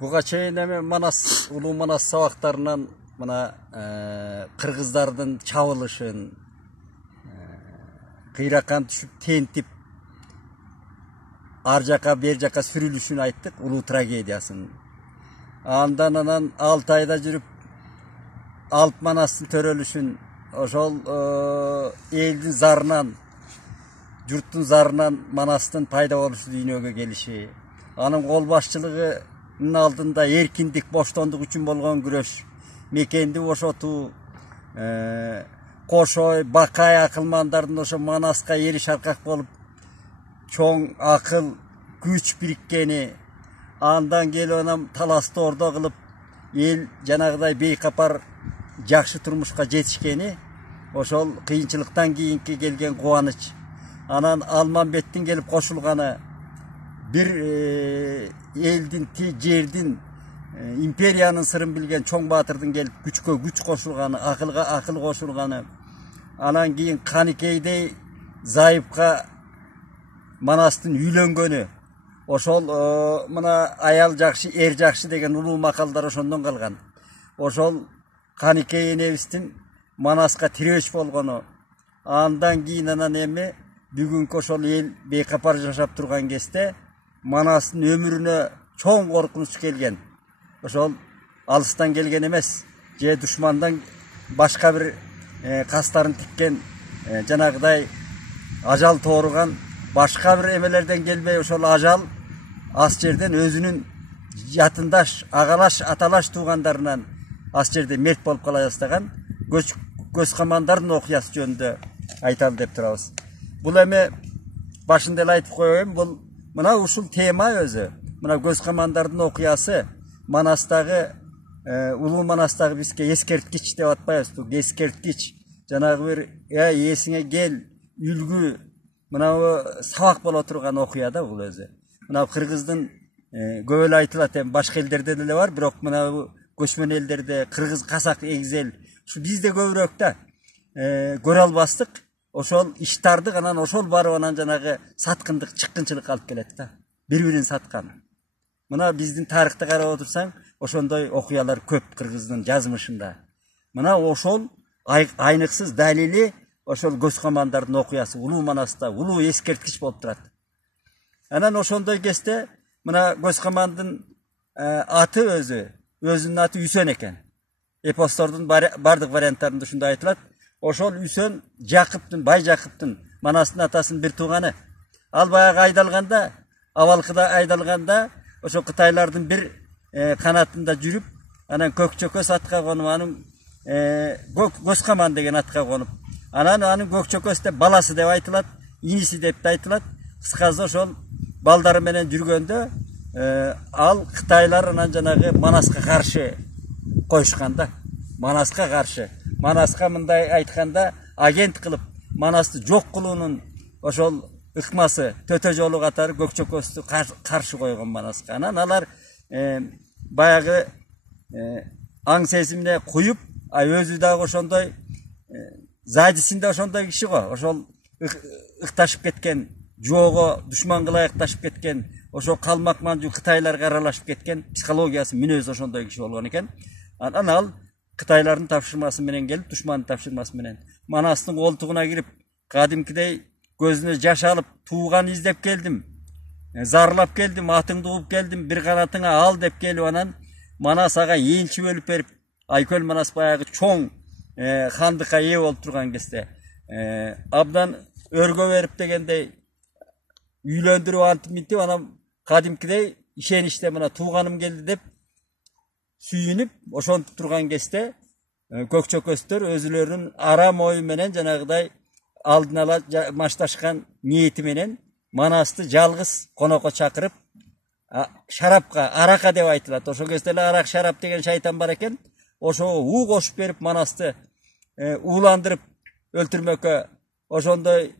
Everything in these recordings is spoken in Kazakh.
Буга чейин эми Манас, Улуу Манас сабактарынан мына кыргыздардын чабылышын, кыйракан түшүп тентип ар жака бер жака сүрүлүшүн айттык, улуу трагедиясын. Андан 6 айда жүрүп Алп Манастын төрөлүшүн, ошол элдин зарынан, журттун зарынан Манастын пайда болушу, дүйнөгө келиши, анын кол башчылыгынын алдында эркиндик, боштондук үчүн болгон күрөш, мекенди бошотуу, Кошой, Бакай акылмандардын ошо Манаска эри шаркак болуп чоң акыл, күч бириккени, андан келип анан таласты ордо кылып, эл жанагыдай бейкапар жакшы турмушка жетишкени, ошол кыйынчылыктан кийинки келген кубаныч. Анан Алмамбеттин келип кошулганы, бир элдин, жердин, империянын сырын билген чоң баатырдын келип күчкө күч кошулганы, акылга акыл кошулганы. Анан кийин Каникейдей Зайыпка Манастын үйлөнгөнү. Ошол мына аял жакшы, эр жакшы деген улуу макалдар ошондон калган. Ошол Каникей энебиздин Манаска тирөөч болгону. Андан кийин анан эми бүгүнкү ошол эл бейкапар жашап турган кезде Манастын өмүрүнө чоң коркунуч келген. Ошол алыстан келген эмес, же душмандан башка бир кастарын тиккен, жанагыдай ажал тооруган башка бир эмелерден келбей, ошол ажал ас жерден өзүнүн жатындаш, агалаш, аталаш туугандарынан ас жерде мерт болуп кала жаздаган Көзкамандардын окуясы жөнүндө айталы деп турабыз. Бул эми башында эле айтып коеюн, бул мына ушул тема өзү. Мына Көзкамандардын окуясы Манастагы, Улуу Манастагы бизге эскерткич деп атпайбыз. Бул эскерткич, жанагы бир эсиңе кел, үлгү, мына сабак боло турган окуя да бул өзү. Мына кыргыздын көп эле айтылат, эми башка элдерде деле бар, бирок мына көчмөн элдерде, кыргыз, казак, эгзел, ушу бизде көбүрөөк да көрө албастык. Ошол иштардык, анан ошол барып анан жанагы саткындык, чыккынчылыкка алып келет да. Бири-бирин саткан. Мына биздин тарыхты карап отурсаң, ошондой окуялар көп кыргыздын жазмышында. Мына ошол айныксыз далили ошол Көзкамандардын окуясы Улуу Манаста улуу эскерткич болуп турат. Анан ошондой кезде мына Көзкамандын аты өзүнүн аты Үсөн экен. Эпостордун бардык варианттарында ушундай айтылат. Ошол Үсөн Жакыптын, Бай Жакыптын, Манастын атасынын бир тууганы. Ал баягы айдалганда, Абалкыда айдалганда, ошо Кытайлардын бир канатында жүрүп, анан Көкчөкөс атка конуп, анын Көзкаман деген атка конуп, анан Көкчөкөс деп баласы деп айтылат, иниси деп айтылат. Кыскасы ошол балдары менен жүргөндө ал Кытайлар анан жанагы Манаска каршы коюшкан да. Манаска каршы. Манаска мындай айтканда агент кылып, Манасты жок кылуунун ошол ыкмасы төтө жолу катары Көкчөкөстү каршы койгон Манаска. Анан алар баягы аң сезимине куюп, өзү дагы ошондой задисинде ошондой киши го. Ошол ыкташып кеткен, жоого душман кыла ыкташып кеткен, ошол калмак манжу Кытайларга аралашып кеткен, психологиясы, мүнөзү ошондой киши болгон экен. Анан ал Кытайлардын тапшырмасы менен келип, душмандын тапшырмасы менен Манастын колтугуна кирип, кадимкидей көзүнө жаш алып, тууган издеп келдим, зарлап келдим, атыңды угуп келдим, бир канатыңа ал деп келип, анан Манас ага элчи бөлүп берип, Айкөл Манас баягы чоң хандыкка ээ болуп турган кезде абдан өргө берип дегендей үйлөндүрүп антип мынтип, анан кадимкидей ишеничте мына тууганым келди деп сүйүнүп ошентип турган кезде Көкчөкөстөр өзүлөрүнүн арам ою менен жанагыдай алдын ала машташкан ниети менен Манасты жалгыз конокко чакырып, шарапка, арака деп айтылат. Ошол кезде эле арак, шарап деген шайтан бар экен. Ошого уу кошуп берип Манасты ууландырып өлтүрмөккө ошондой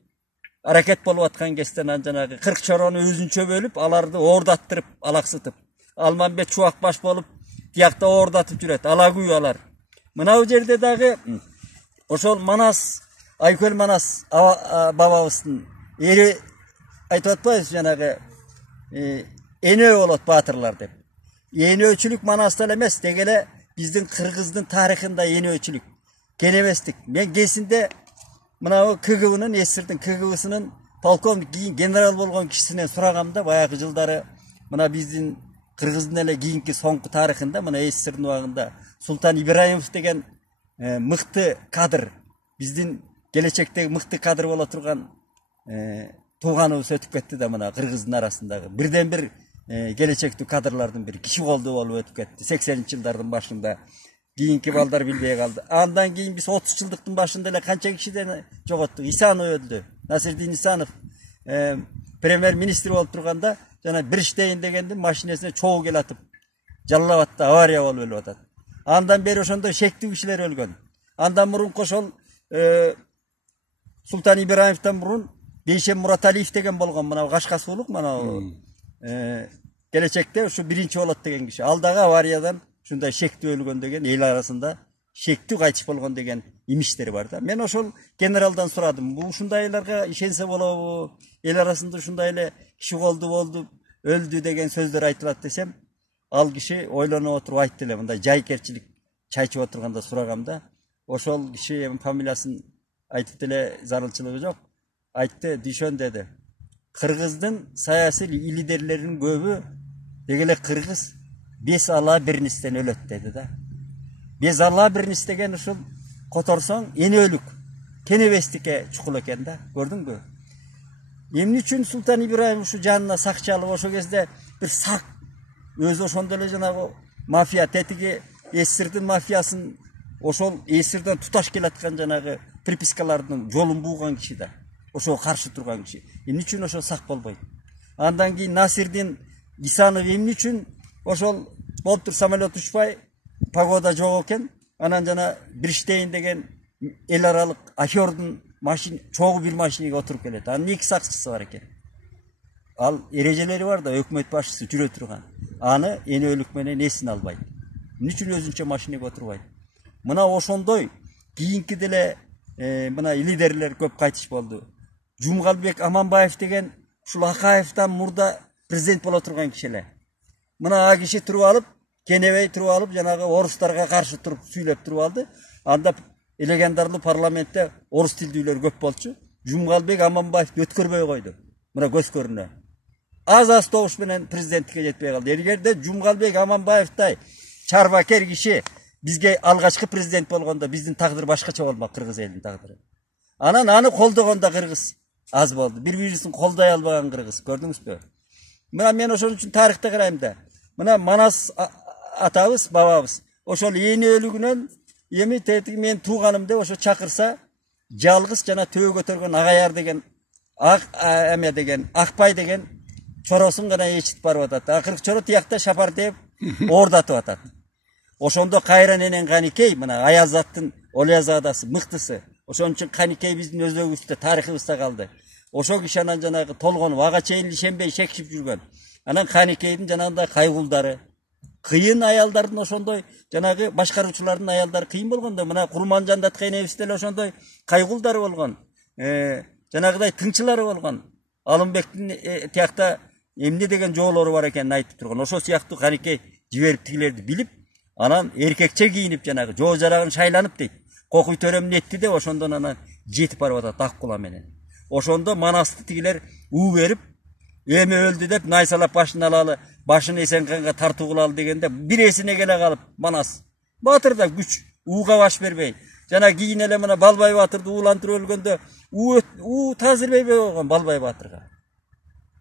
аракет болуп аткан кезде жанагы 40 чорону өзүнчө бөлүп, аларды оордаттырып, алаксытып, Алмамбет чубак баш болуп тиякта оордатып жүрөт, алагүй алар. Мына жерде дагы ошол Манас, Айкөл Манас бабабыздын ери айтып атпайбыз жанагы энө болот баатырлар деп. yenöçülük manastal emez. Degele bizden Kırgızdın tarihinde yenöçülük. Gelemestik. Ben gesinde mına o KGB'nın esirdim. KGB'sinin polkovnik general bolgan kişisinden soragamda bayağı yıldары mına bizden Kırgızdın ele kийинки soňky tarihinde mına esirdim wagында Sultan İbrahimov degen mıktı kadr bizden gelecekteki mıktı kadr bola turgan tuğanыбыз ötüp ketdi de mına Kırgızdın arasındağı birden bir gelecekti kadrlardan biri kişi oldu bolup ötüp ketdi 80-nji ýyllardyň başynda kийинки balдар bilbey kaldı. Andan keyin biz 30 yıllıktın başında ele kança kişiden jogottuk. İsanov öldü. Nasirdin İsanov premier ministri bolup turganda jana Birişteyin degende maşinesine çoğu gel atıp jallap atты, avariya bolup ölüp atat. Andan beri oşonda şekli kişiler ölgön. Andan murun koşol Sultan İbrahimov'dan burun Beyşem Murat Aliyev degen bolgon mına Kaşkasuuluk mana gelecekte şu birinci bolat degen kişi. Aldağı avariyadan şunda şekli ölgön degen el arasında şekli kayçıp bolgon degen imişleri var da. Men oşol generaldan soradım. Bu şundaylarga işense bolobу? El arasında şundayla kişi oldu, öldü degen sözler aytylat desem, al kişi oylanyp oturup aytty ele mындай jaykerçilik çayçıp oturganda soragamda. Oşol kişi familiýaсын aytyp ele zarylçylygy jok. Aytty, düşön dedi. Kırgızdın sayasy liderlerinin köbü degele Kırgız 5 Allah birinisten ölet dedi da. 5 Allah birinisi degen uşul kotorsoň eni ölük. Kenebestike çukul eken da. Gördün mü? Emni üçün Sultan İbrahim şu canına sak çalıp oşo kezde bir sak özü oşonda ele janagy mafia tetigi esirdin mafiasın oşol esirden tutaş kelatkan janagy pripiskalardyň jolun buğan kişi de. Oşo karşı turgan kişi. Emni üçün oşo sak bolboy. Andan keyin Nasirdin İsanov emni üçün oşol bolup tur samolyot uçpay pagoda jok eken. Anan jana Birişteyin degen el aralık ahordun çoğu bir maşinige oturup kelet. Anın 2 sakçısı var eken. Al erejeleri var da hökümet başçısı jüre turgan. Anı eni ölük menen esin albay. Niçin özünçe maşinige oturbayt? Mına oşondoy kийинки деле mına liderler köp kaytış boldu. Jumgalbek Amanbayev degen uşul Akaev'dan murda prezident bola turgan kişiler. Mına a kişi turup alıp Kenebey turup alıp janagy oruslarga karşı turup süylep turup aldı. Anda legendarly parlamentde orus tildүүлөр köp bolçu. Jumgalbek Amanbayev ötkürбөй koydu. Mına göz körüne. Az toğuş menen prezidentlikке jetpey kaldı. Ergerde Jumgalbek Amanbayevday çarbaker kişi bizge algaçkı prezident bolgonda bizdin takdir başkaça bolmak Kırgız elinin takdiri. Anan anı koldoganda Kırgız az boldu. Bir-birisin kolday albagan Kırgız. Gördüңүzbü? Mına men oşon üçün tarihte garaýym da. Mına Manas atabız, bababız. Oşol eni ölügünөн emi tetik men tuğanımda oşo çakırsa jalgız jana töö götөрgөн Agayar degen eme degen Akpay degen çorosun gana eçit barıp atat. Akırk çoro tiyakta şapar deyip ordatıp atat. Oşondo kayra nenen Kanikey mına Ayazattın Olyazadası mıktısı. Oşon üçün Kanikey bizdin özlögüçte tarihibizde kaldı. Oşo kişi anan janagy tolgon vaga çeyin lişenbey şekşip jürgön. Anan Kanikeydin janagynday kaygulдары. Kıyın ayaldardın oşondoy janagy başkaruçulardın ayaldары kıyın bolganda mına Kurmanjan Datkaynevistel oşondoy kaygulдары bolgon. Janagıday tınçılары bolgon. Alınbektin tiyakta emne degen joolary var eken aytyp turgan. Oşo siýakty Kanikey jiberipdigilerdi bilip anan erkekçe giyinip janagy joo jaragyn şaylanyp deyip kokuy töremini etdi de oşondan anan jetip barıp atat Akkula menen. Oşonda Manasty tigiler uu berip emi öldü dep naysalap başını alalı başını Esenkanga tartugula al degende bir esine gele kalıp Manas. Batır da güç uuga baş berбей. Jana giyin ele mına Balbay Batırdı uulantırıp ölgönde uu tazir berбей bolgon Balbay Batırga.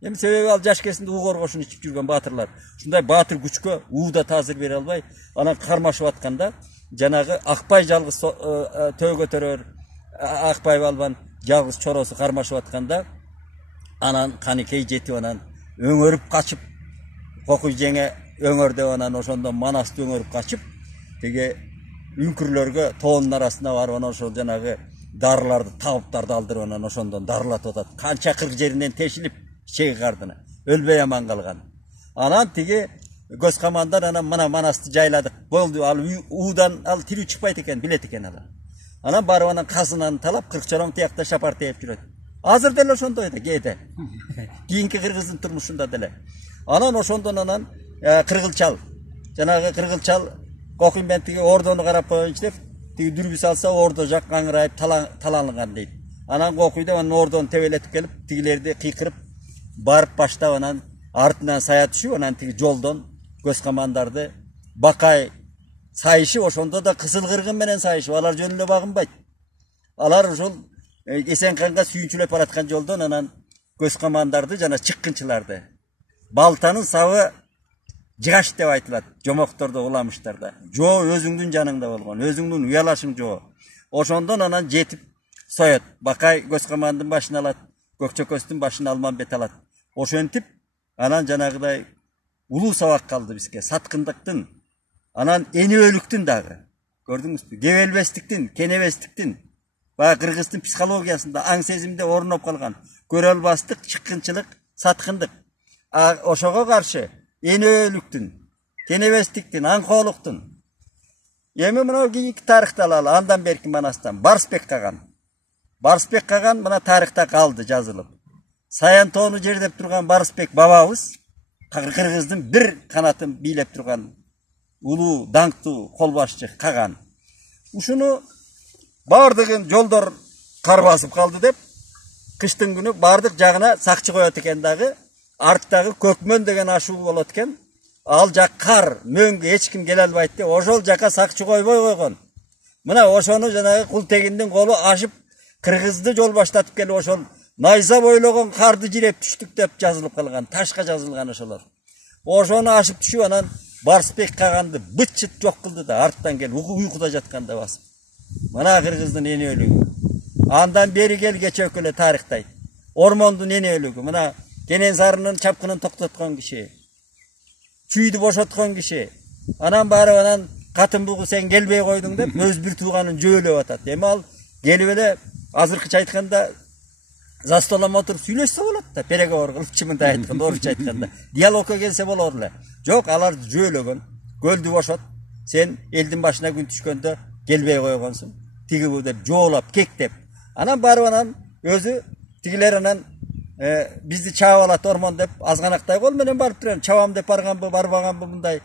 Emi sebebi al jaş kesinde uu korgoşun içip jürgen batırlar. Şunday batır güçkö uu da tazir bere albay. Anan karmaşıp atkanda janagy Akpay jalgız töö götörөр. Akpay balban jalgız çorosu karmaşıp atkanda anan Kanikey jetip anan öňörüp kaçıp kokuy jenge öňörde anan oşonda Manasty öňörüp kaçıp tege ünkürlerge toğunun arasında var anan oşol janagy darlardy tabıptardy aldırıp anan oşondan darlatyp atat. Kança kırk jerinden teşilip çeýgardyny. Ölbey aman kalgan. Anan tege göz kamandan anan mana Manasty jayladyk. Boldu al uudan al tili çıkpayt eken bilet eken ala. Anan barıp anan kasынан talap 40 çorong tiyakta şapar teyip jüröt. Hazır dele oşondoy da gede. Kийинки Kırgızdın turmuşunda dele. Anan oşondan anan kırgılçal жанагы кыргылчал кокуймен тиги ордону карап коеюнчу деп тиги дүрбү салса ордо жак аңырайып таланылган дейт. Анан кокуйда анан ордону тебелетип келип тигилерди кыйкырып барып баштап анан артынан сая түшүп анан тиги жолдон көз камандарды бакай сайышып ошондо да кызыл кыргын менен сайышып алар жөн эле багынбайт. Алар ошол Эсенканга сүйүнчүлөп бараткан жолдон анан көз камандарды жана чыккынчыларды балтанын сабы жыгаш деп айтылат. Жомоктордо уламыштарда. Жоо өзүңдүн жаныңда болгон, өзүңдүн уялашың жоо. Ошондон анан жетип соет. Бакай көз камандын башын алат, Көкчөкөстүн башын Алмамбет алат. Ошентип анан жанагыдай улуу сабак калды бизге. Саткындыктын, анан энебөлүктүн дагы. Көрдүңүзбү? Кебелбестиктин, кенебестиктин, баягы кыргыздын психологиясында аң сезимде орноп калган көрө албастык, чыккынчылык, саткындык. Ошого каршы энебөлүктүн, кенебестиктин, аңкоолуктун. Эми мына кийинки тарыхты алалы, андан берки Манастан Барсбек Каган. Барсбек Каган мына тарыхта калды жазылып. Саян тоону жердеп турган Барсбек бабабыз кыргыздын бир канатын бийлеп турган улуу, даңктуу колбашчы Каган. Ушуну бардыгын жолдор кар басып калды деп, кыштын күнү бардык жагына сакчы коет экен дагы, арттагы Көкмөн деген ашуу болот экен. Ал жак кар, мөңгө эч ким келе албайт деп, ошол жака сакчы койбой койгон. Мына ошону жанагы Култегиндин колу ашып кыргызды жол баштатып келип ошол найза бойлогон карды жиреп түштүк деп жазылып калган, ташка жазылган ошолор. Ошону ашып түшүп анан Барсбек Каганды быт-чыт жок кылды да арттан келип уйкуда жатканда басып. Мына кыргыздын энебөлүгү. Андан бери кел кече эле тарыхтайт. Ормондун энебөлүгү. Мына Кенен-Сарынын чапкынын токтоткон киши. Чүйдү бошоткон киши. Анан барып анан катын бугу сен келбей койдуң деп өз бир тууганын жөөлөп атат. Эми ал келип эле азыркыча айтканда за столом отуруп сүйлөшсө болот да, переговор кылыпчы мындай айтканда, орусча айтканда. Диалогко келсе болор эле. Жок, алар жөөлөгөн. Көлдү бошот. Сен элдин башына күн түшкөндө келбей койгонсуң. Тиги бу деп жоолап, кектеп. Анан барып анан өзү тигилер анан бизди чаап алат ормон деп азганактай кол менен барып турган. Чабам деп барганбы, барбаганбы мындай.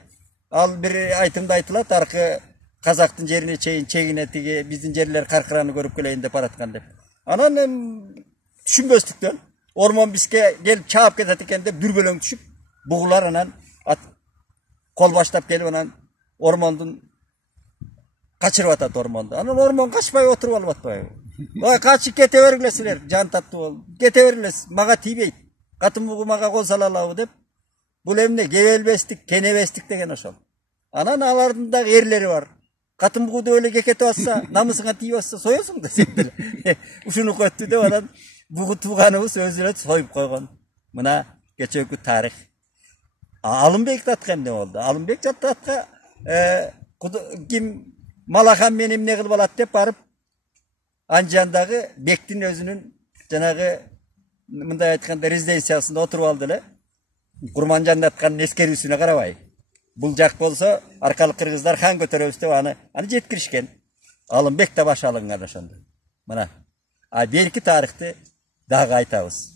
Ал бир айтымда айтылат, аркы казактын жерине чейин чегине тиги биздин жерлер каркыраны көрүп келейин деп бараткан деп. Анан түшүнбөстүктөн ормон бизге келип чаап кетет экен деп дүрбөлөң түшүп, бугулар анан кол баштап келип анан ормондун качырып атат ормонду. Анан ормон качпай отуруп алып атпайбы? Ой, качып кете бергиле силер, жан таттуу бол. Кете бергиле, мага тийбейт. Катын бугу мага кол сала алабы деп. Бул эмне кебелбестик, кенебестик деген ошол. Анан алардын дагы эрлери бар. Катын бугу деп эле кекетип атса, намысыңа тийип атса соесуң да сен деле. Ушуну көттү деп анан бугу тууганыбыз өзүнө союп койгон. Мына кечээки тарых. Алымбек татка эмне болду? Алымбек татка ким Малахан мени эмне кылып алат деп барып Анжандагы бектин өзүнүн жанагы мындай айтканда резиденциясында отуруп алды эле. Курманжан атканын эскерүүсүнө карабай. Бул жак болсо аркалык кыргыздар хан көтөрөбүз деп аны жеткиришкен. Алымбек да баш алынган ошондо. Мына. Берки тарыхты дагы айтабыз.